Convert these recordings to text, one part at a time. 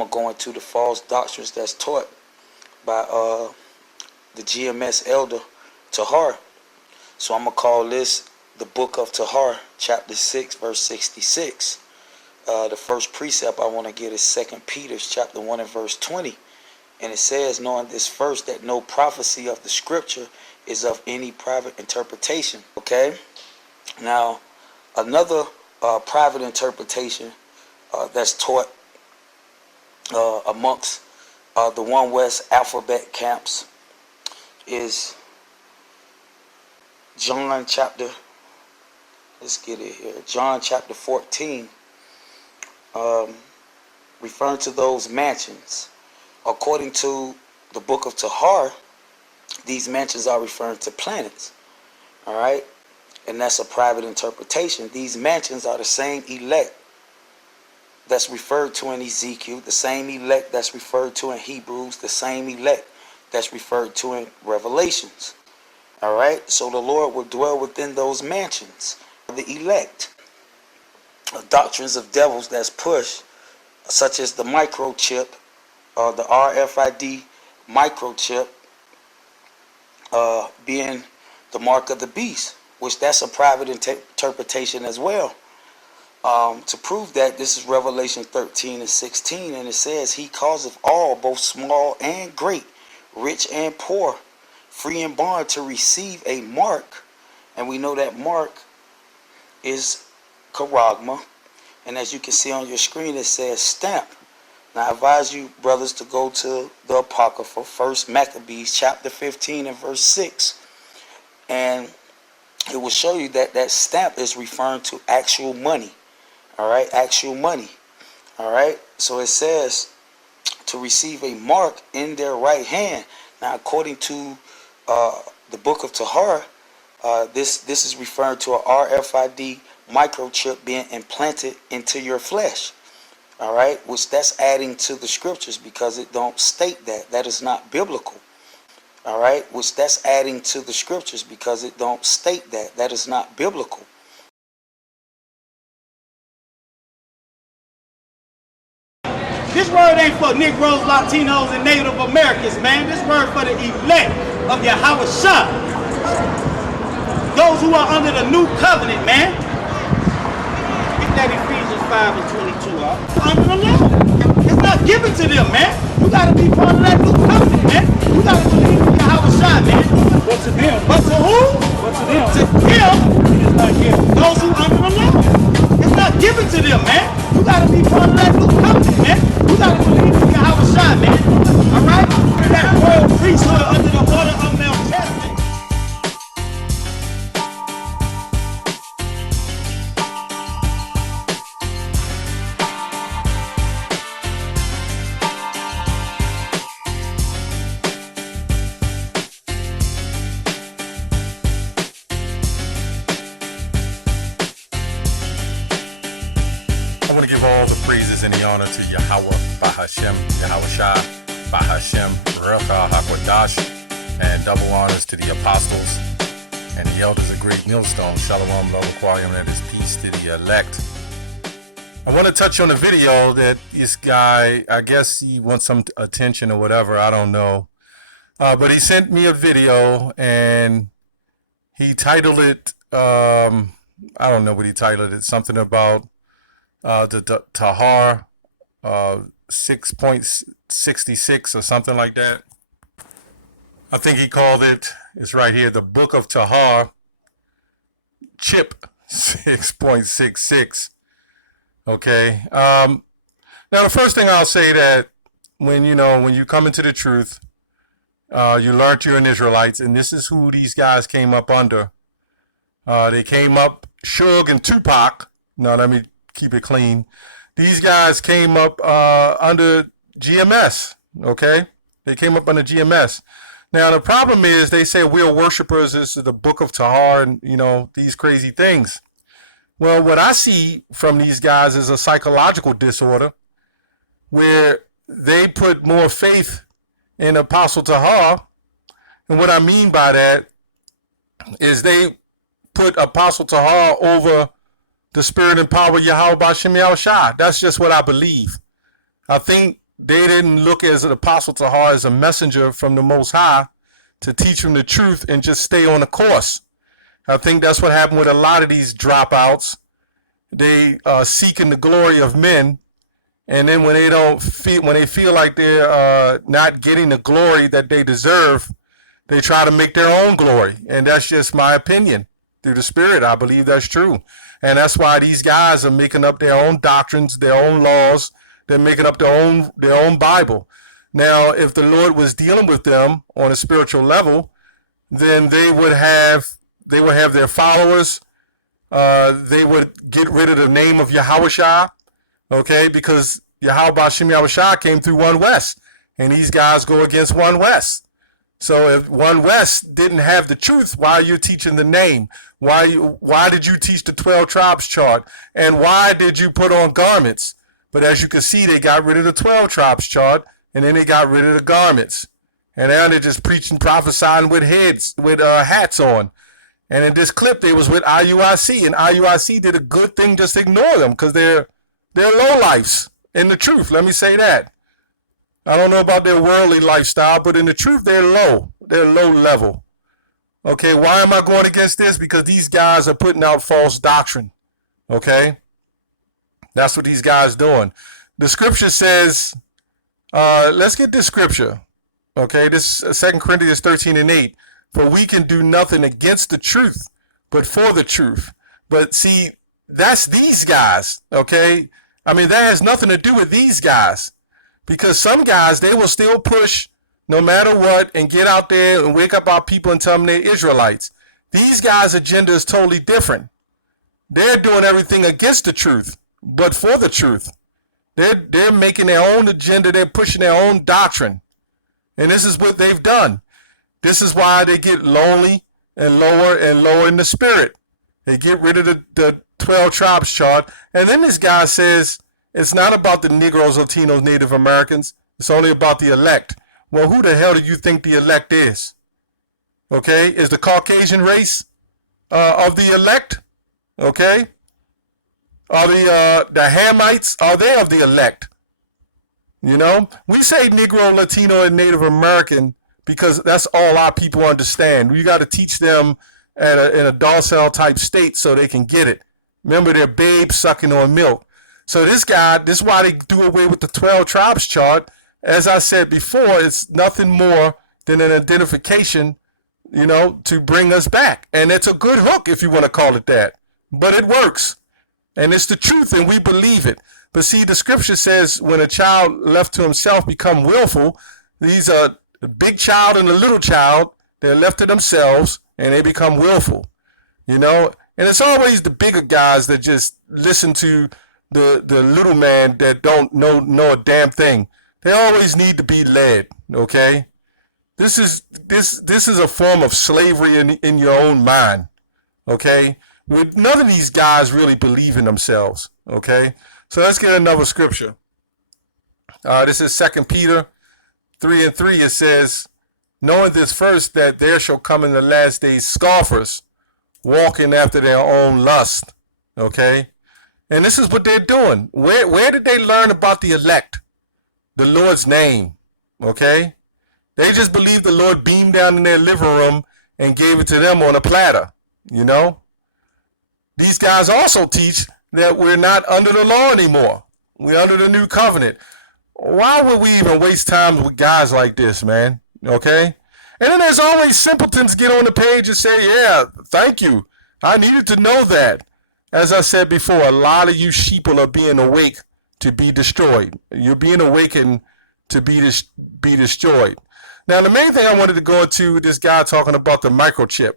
I'm going to go into the false doctrines that's taught by the GMS elder Tahar. So I'm going to call this the book of Tahar, chapter 6, verse 66. The first precept I want to get is 2 Peter chapter 1 and verse 20. And it says, knowing this first, that no prophecy of the scripture is of any private interpretation. Okay? Now, another private interpretation that's taught amongst the One West alphabet camps is John chapter, let's get it here, John chapter 14, referring to those mansions. According to the book of Tahar, these mansions are referring to planets. All right? And that's a private interpretation. These mansions are the same elect that's referred to in Ezekiel, the same elect that's referred to in Hebrews, the same elect that's referred to in Revelations. All right? So the Lord will dwell within those mansions. The elect. Doctrines of devils that's pushed, such as the microchip, the RFID microchip being the mark of the beast, which that's a private interpretation as well. To prove that, this is Revelation 13 and 16, and it says, he causeth all, both small and great, rich and poor, free and bond, to receive a mark. And we know that mark is charagma. And as you can see on your screen, it says stamp. Now I advise you, brothers, to go to the Apocrypha, 1 Maccabees chapter 15 and verse 6. And it will show you that that stamp is referring to actual money. All right, actual money. All right, so it says to receive a mark in their right hand. Now, according to the book of Tahar, this is referring to a RFID microchip being implanted into your flesh. All right, which that's adding to the scriptures because it don't state that. That is not biblical. All right, which that's adding to the scriptures because it don't state that. That is not biblical. This word ain't for Negroes, Latinos, and Native Americans, man. This word for the elect of Yahweh Shah. Those who are under the new covenant, man. Get that Ephesians 5 and 22 out. Under the law. It's not given to them, man. You gotta be part of that new covenant, man. You gotta believe in Yahweh Shah, man. But to them. But to who? But to them. To him. It's not given. Those who under the law. It's not given to them, man. You gotta be part of that new covenant, man. You gotta believe in Yahweh Shah, man. Alright? That royal priesthood under the order of Melchizedek. I want to give all the praises and the honor to Yahweh, Bahashem, Yahweh Shah, Bahashem, Reka Hakwadash, and double honors to the apostles and the elders of Great Millstone. Shalom, love, Aquarium, and his peace to the elect. I want to touch on a video that this guy, I guess he wants some attention or whatever, I don't know. But he sent me a video and he titled it, I don't know what he titled it, something about the Tahar 6.66 or something like that. I think he called it, it's right here, the Book of Tahar, chip 6.66. Okay. Now the first thing I'll say that when you come into the truth, you learned you're an Israelites, and this is who these guys came up under. They came up, Suge and Tupac. No, let me keep it clean. These guys came up under GMS, okay? They came up under GMS. Now, the problem is they say we're worshipers. This is the Book of Tahar and, these crazy things. Well, what I see from these guys is a psychological disorder where they put more faith in Apostle Tahar. And what I mean by that is they put Apostle Tahar over the spirit and power of Yahweh B'Shem Yahushua. That's just what I believe. I think they didn't look as an apostle Tahar as a messenger from the Most High to teach them the truth and just stay on the course. I think that's what happened with a lot of these dropouts. They seeking the glory of men, and then when they feel like they're not getting the glory that they deserve, they try to make their own glory. And that's just my opinion. Through the Spirit, I believe that's true. And that's why these guys are making up their own doctrines, their own laws. They're making up their own Bible. Now, if the Lord was dealing with them on a spiritual level, then they would have their followers. They would get rid of the name of Yahushua, okay? Because Yahweh Shem Yahushua came through One West, and these guys go against One West. So if One West didn't have the truth, why are you teaching the name? Why did you teach the 12 tribes chart? And why did you put on garments? But as you can see, they got rid of the 12 tribes chart, and then they got rid of the garments. And now they're just preaching, prophesying with hats on. And in this clip, they was with IUIC, and IUIC did a good thing, just ignore them, because they're lowlifes in the truth. Let me say that. I don't know about their worldly lifestyle, but in the truth, they're low. They're low level. Okay, why am I going against this? Because these guys are putting out false doctrine. Okay? That's what these guys doing. The scripture says, let's get this scripture. Okay, this 2 Corinthians 13:8. For we can do nothing against the truth, but for the truth. But see, that's these guys. Okay? I mean, that has nothing to do with these guys. Because some guys, they will still push no matter what and get out there and wake up our people and tell them they're Israelites. These guys' agenda is totally different. They're doing everything against the truth, but for the truth. They're making their own agenda. They're pushing their own doctrine. And this is what they've done. This is why they get lonely and lower in the spirit. They get rid of the 12 tribes chart. And then this guy says, it's not about the Negroes, Latinos, Native Americans. It's only about the elect. Well, who the hell do you think the elect is? Okay, is the Caucasian race of the elect? Okay, are the Hamites, are they of the elect? You know, we say Negro, Latino, and Native American because that's all our people understand. You got to teach them in a docile type state so they can get it. Remember, they're babes sucking on milk. So this is why they do away with the 12 tribes chart. As I said before, it's nothing more than an identification, you know, to bring us back. And it's a good hook, if you want to call it that. But it works. And it's the truth, and we believe it. But see, the scripture says when a child left to himself become willful, these are the big child and the little child, they're left to themselves, and they become willful. You know, and it's always the bigger guys that just listen to the little man that don't know a damn thing. They always need to be led, okay? This is a form of slavery in your own mind, okay? None of these guys really believe in themselves, okay? So let's get another scripture. This is 2 Peter 3:3. It says, knowing this first, that there shall come in the last days scoffers, walking after their own lust, okay? And this is what they're doing. Where did they learn about the elect? The Lord's name, okay? They just believe the Lord beamed down in their living room and gave it to them on a platter, you know? These guys also teach that we're not under the law anymore. We're under the new covenant. Why would we even waste time with guys like this, man? Okay? And then there's always simpletons get on the page and say, yeah, thank you. I needed to know that. As I said before, a lot of you sheeple are being awake to be destroyed. You're being awakened to be destroyed. Now, the main thing I wanted to go into, this guy talking about the microchip,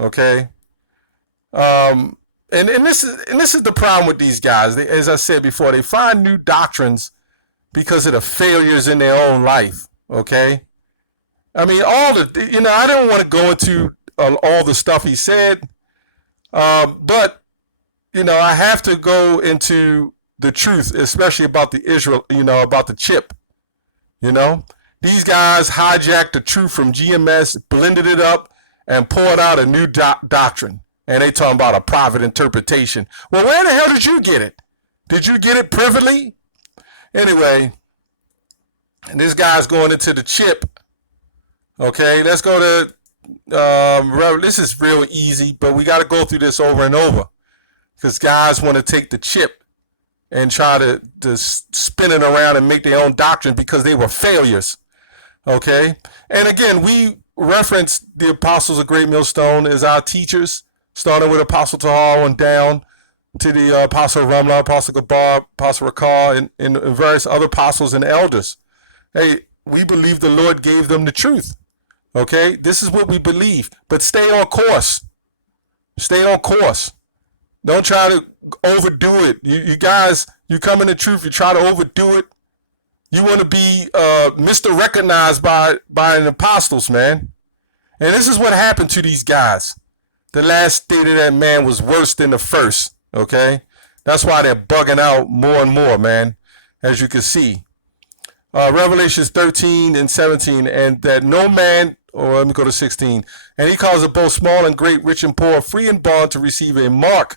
okay? And this is the problem with these guys. As I said before, they find new doctrines because of the failures in their own life, okay? I mean, I don't want to go into all the stuff he said, but, I have to go into the truth, especially about the about the chip, These guys hijacked the truth from GMS, blended it up, and poured out a new doctrine. And they talking about a private interpretation. Well, where the hell did you get it? Did you get it privately? Anyway, And this guy's going into the chip. Okay, let's go to, this is real easy, but we got to go through this over and over. Because guys want to take the chip and try to spin it around and make their own doctrine because they were failures. Okay? And again, we reference the apostles of Great Millstone as our teachers, starting with Apostle Tahar on down to the Apostle Ramla, Apostle Gabar, Apostle Rakar, and various other apostles and elders. Hey, we believe the Lord gave them the truth. Okay? This is what we believe. But stay on course. Stay on course. Don't try to overdo it. You guys, you come in the truth, you try to overdo it. You want to be Mr. Recognized by an apostles, man. And this is what happened to these guys. The last state of that man was worse than the first, okay? That's why they're bugging out more and more, man, as you can see. Revelations 13 and 17, and that no man, or let me go to 16, and he calls it both small and great, rich and poor, free and bond to receive a mark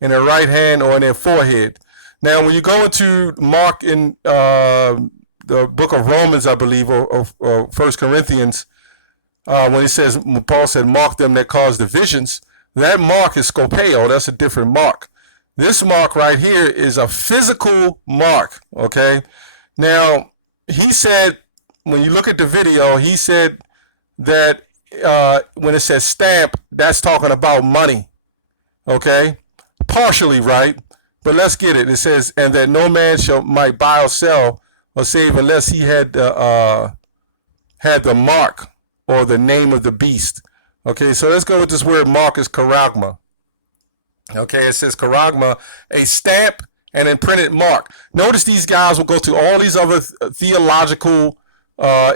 in their right hand or in their forehead. Now, when you go into Mark in the book of Romans, I believe, or 1 Corinthians, when Paul said, mark them that cause divisions, that mark is scopeo. That's a different mark. This mark right here is a physical mark, okay? Now, he said, when you look at the video, he said that when it says stamp, that's talking about money, okay? Partially right, but let's get it. It says, and that no man might buy or sell or save unless he had the mark or the name of the beast. Okay, so let's go with this word mark is charagma. Okay, it says charagma, a stamp and imprinted mark. Notice these guys will go through all these other theological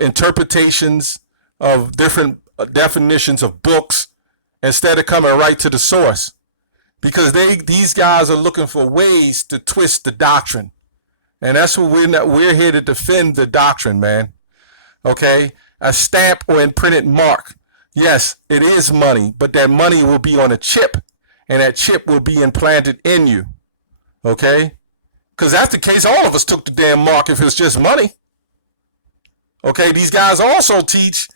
interpretations of different definitions of books instead of coming right to the source. Because these guys are looking for ways to twist the doctrine. And that's what we're here to defend the doctrine, man. Okay? A stamp or imprinted mark. Yes, it is money, but that money will be on a chip, and that chip will be implanted in you. Okay? Because that's the case, all of us took the damn mark if it's just money. Okay, these guys also teach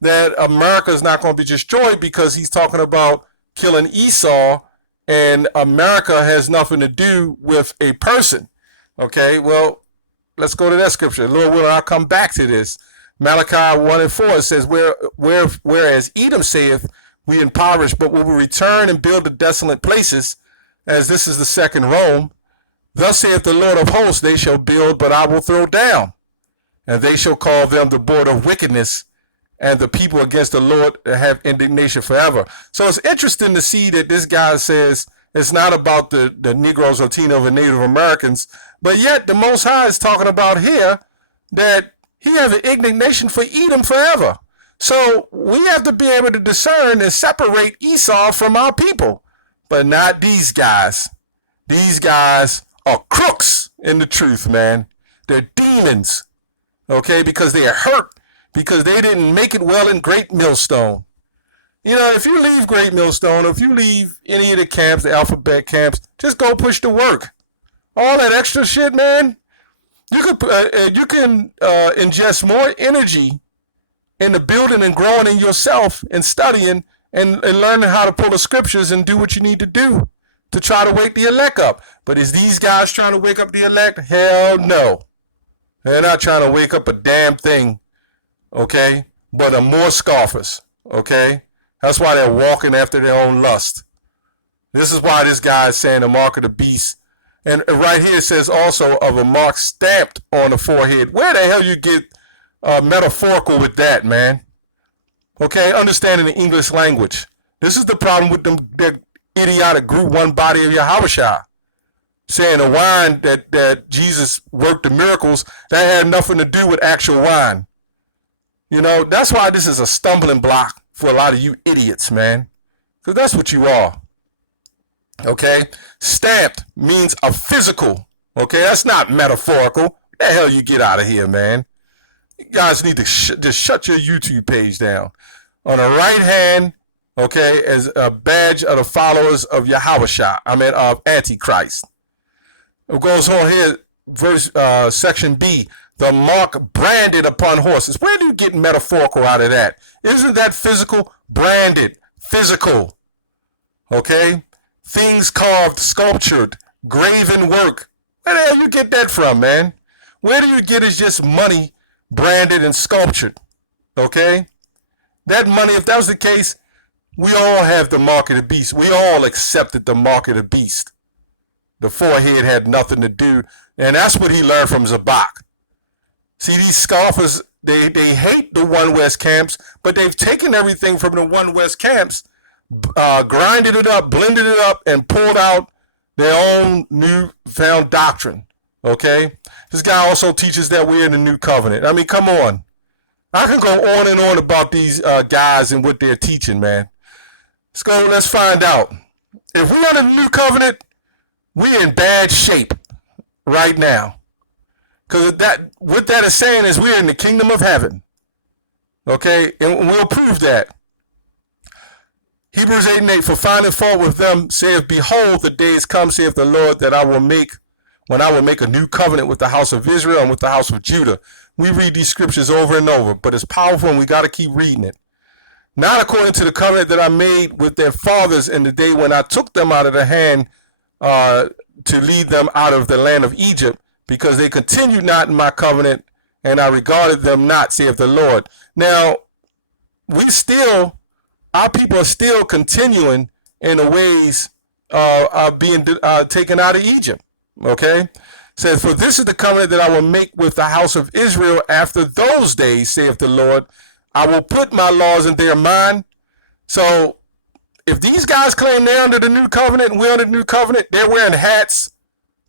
that America is not going to be destroyed because he's talking about killing Esau, and America has nothing to do with a person. Okay, well, let's go to that scripture. Lord willing, I'll come back to this. Malachi 1 and 4, it says, whereas Edom saith, we impoverish, but we will return and build the desolate places, as this is the second Rome. Thus saith the Lord of hosts, they shall build, but I will throw down. And they shall call them the border of wickedness, and the people against the Lord have indignation forever. So it's interesting to see that this guy says it's not about the Negroes, Latino, and Native Americans, but yet the Most High is talking about here that he has an indignation for Edom forever. So we have to be able to discern and separate Esau from our people, but not these guys. These guys are crooks in the truth, man. They're demons, okay, because they are hurt, because they didn't make it well in Great Millstone. You know, if you leave Great Millstone, or if you leave any of the camps, the alphabet camps, just go push the work. All that extra shit, man, you can ingest more energy in the building and growing in yourself and studying and learning how to pull the scriptures and do what you need to do to try to wake the elect up. But is these guys trying to wake up the elect? Hell no. They're not trying to wake up a damn thing, okay? But are more scoffers, okay? That's why they're walking after their own lust. This is why this guy is saying the mark of the beast. And right here it says also of a mark stamped on the forehead. Where the hell you get metaphorical with that, man? Okay, understanding the English language. This is the problem with them that idiotic group, one body of Yahushua. Saying the wine that Jesus worked the miracles, that had nothing to do with actual wine. You know, that's why this is a stumbling block for a lot of you idiots, man. Because that's what you are. Okay? Stamped means a physical. Okay? That's not metaphorical. What the hell you get out of here, man? You guys need to just shut your YouTube page down. On the right hand, okay, as a badge of the followers of Yahushua. of Antichrist. It goes on here, section B. the mark branded upon horses. Where do you get metaphorical out of that? Isn't that physical? Branded, physical. Okay? Things carved, sculptured, graven work. Where the hell you get that from, man? Where do you get is just money branded and sculptured? Okay? That money, if that was the case, we all have the mark of the beast. We all accepted the mark of the beast. The forehead had nothing to do. And that's what he learned from Zabak. See, these scoffers, they hate the One West camps, but they've taken everything from the One West camps, grinded it up, blended it up, and pulled out their own newfound doctrine. Okay? This guy also teaches that we're in the new covenant. I mean, come on. I can go on and on about these guys and what they're teaching, man. Let's find out. If we're under the new covenant, we're in bad shape right now. Because what that is saying is we're in the kingdom of heaven. Okay? And we'll prove that. Hebrews 8:8, for finding fault with them, saith, behold, the days come, saith the Lord, that I will make a new covenant with the house of Israel and with the house of Judah. We read these scriptures over and over, but it's powerful and we got to keep reading it. Not according to the covenant that I made with their fathers in the day when I took them out of the hand to lead them out of the land of Egypt, because they continued not in my covenant, and I regarded them not, saith the Lord. Now, our people are still continuing in the ways of being taken out of Egypt. Okay? It says, for this is the covenant that I will make with the house of Israel after those days, saith the Lord. I will put my laws in their mind. So if these guys claim they're under the new covenant and we're under the new covenant, they're wearing hats,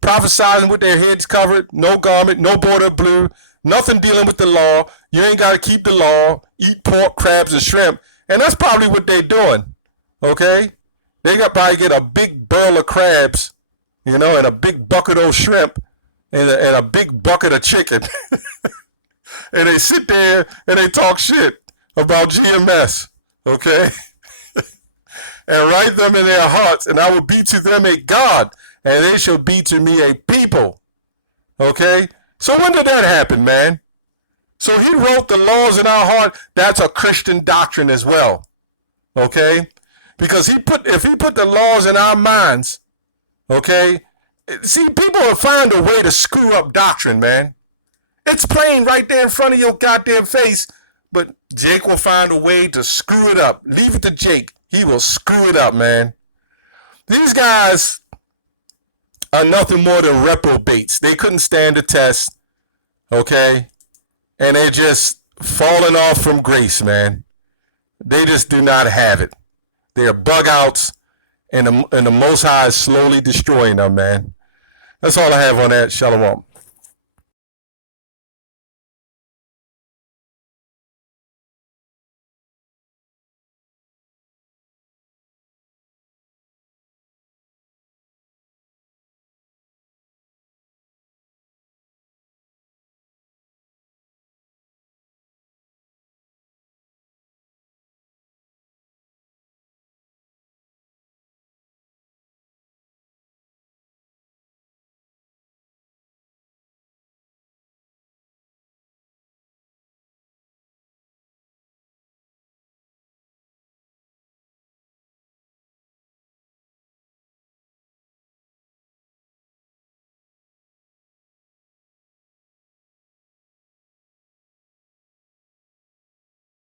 prophesying with their heads covered, no garment, no border of blue, nothing dealing with the law. You ain't got to keep the law, eat pork, crabs, and shrimp. And that's probably what they're doing. Okay? They probably get a big barrel of crabs, and a big bucket of shrimp, and a big bucket of chicken. And they sit there and they talk shit about GMS, okay? And write them in their hearts, and I will be to them a God, and they shall be to me a people, okay? So when did that happen, man? So he wrote the laws in our heart. That's a Christian doctrine as well, okay? Because if he put the laws in our minds, okay? See, people will find a way to screw up doctrine, man. It's plain right there in front of your goddamn face, but Jake will find a way to screw it up. Leave it to Jake. He will screw it up, man. These guys are nothing more than reprobates. They couldn't stand the test, okay? And they're just falling off from grace, man. They just do not have it. They're bug outs, and the Most High is slowly destroying them, man. That's all I have on that. Shalom.